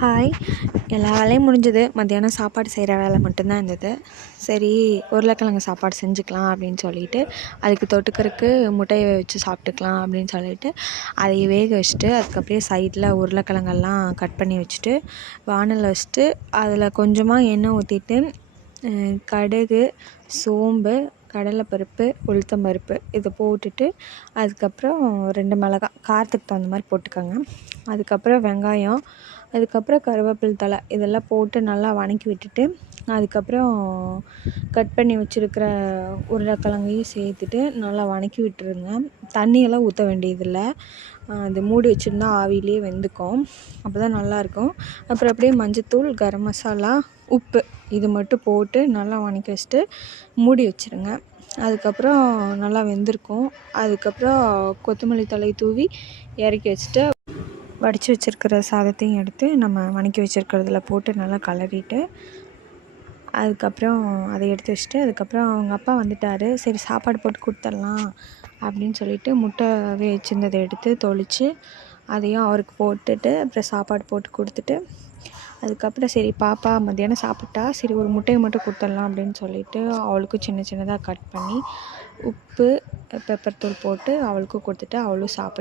Hi. எல்லா வேலையும் முடிஞ்சது. மத்தியானம் சாப்பாடு செய்கிற வேலை மட்டும்தான் இருந்தது. சரி, உருளைக்கிழங்கு சாப்பாடு செஞ்சுக்கலாம் அப்படின்னு சொல்லிட்டு, அதுக்கு தொட்டுக்கிறதுக்கு முட்டையை வச்சு சாப்பிட்டுக்கலாம் அப்படின்னு சொல்லிட்டு அதை வேக வச்சுட்டு, அதுக்கப்புறம் சைடில் உருளைக்கிழங்கெல்லாம் கட் பண்ணி வச்சுட்டு, வானலில் வச்சுட்டு அதில் கொஞ்சமாக எண்ணெய் ஊற்றிட்டு, கடுகு, சோம்பு, கடலைப்பருப்பு, உளுத்தம்பருப்பு இதை போட்டுட்டு, அதுக்கப்புறம் 2 மிளகாய் காரத்துக்கு தகுந்த மாதிரி போட்டுக்கோங்க. அதுக்கப்புறம் வெங்காயம், அதுக்கப்புறம் கருவேப்பிலை தழை இதெல்லாம் போட்டு நல்லா வதக்கி விட்டுட்டு, அதுக்கப்புறம் கட் பண்ணி வச்சுருக்கிற உருளைக்கிழங்கையும் சேர்த்துட்டு நல்லா வதக்கி விட்டுருங்க. தண்ணியெல்லாம் ஊற்ற வேண்டியதில்லை. அது மூடி வச்சுருந்தா ஆவியிலே வெந்துக்கும். அப்போ தான் நல்லாயிருக்கும். அப்புறம் அப்படியே மஞ்சத்தூள், கரம் மசாலா, உப்பு இது மட்டும் போட்டு நல்லா வதக்கி வச்சுட்டு மூடி வச்சுருங்க. அதுக்கப்புறம் நல்லா வெந்திருக்கும். அதுக்கப்புறம் கொத்தமல்லி தழை தூவி இறக்கி வச்சுட்டு, வடித்து வச்சுருக்கிற சாதத்தையும் எடுத்து நம்ம வதக்கி வச்சுருக்கிறதுல போட்டு நல்லா கிளறிட்டு, அதுக்கப்புறம் அதை எடுத்து வச்சுட்டு, அதுக்கப்புறம் அவங்க அப்பா வந்துட்டார். சரி சாப்பாடு போட்டு கொடுத்துர்லாம் அப்படின்னு சொல்லிட்டு முட்டை வச்சுருந்ததை எடுத்து தொளிச்சு அதையும் அவருக்கு போட்டுட்டு, அப்புறம் சாப்பாடு போட்டு கொடுத்துட்டு, அதுக்கப்புறம் சரி பாப்பா மத்தியானம் சாப்பிட்டா, சரி ஒரு முட்டையை மட்டும் கொடுத்துர்லாம் அப்படின்னு சொல்லிட்டு அவளுக்கும் சின்ன சின்னதாக கட் பண்ணி உப்பு, பெப்பர் தூள் போட்டு அவளுக்கும் கொடுத்துட்டு அவளும் சாப்பிட்டு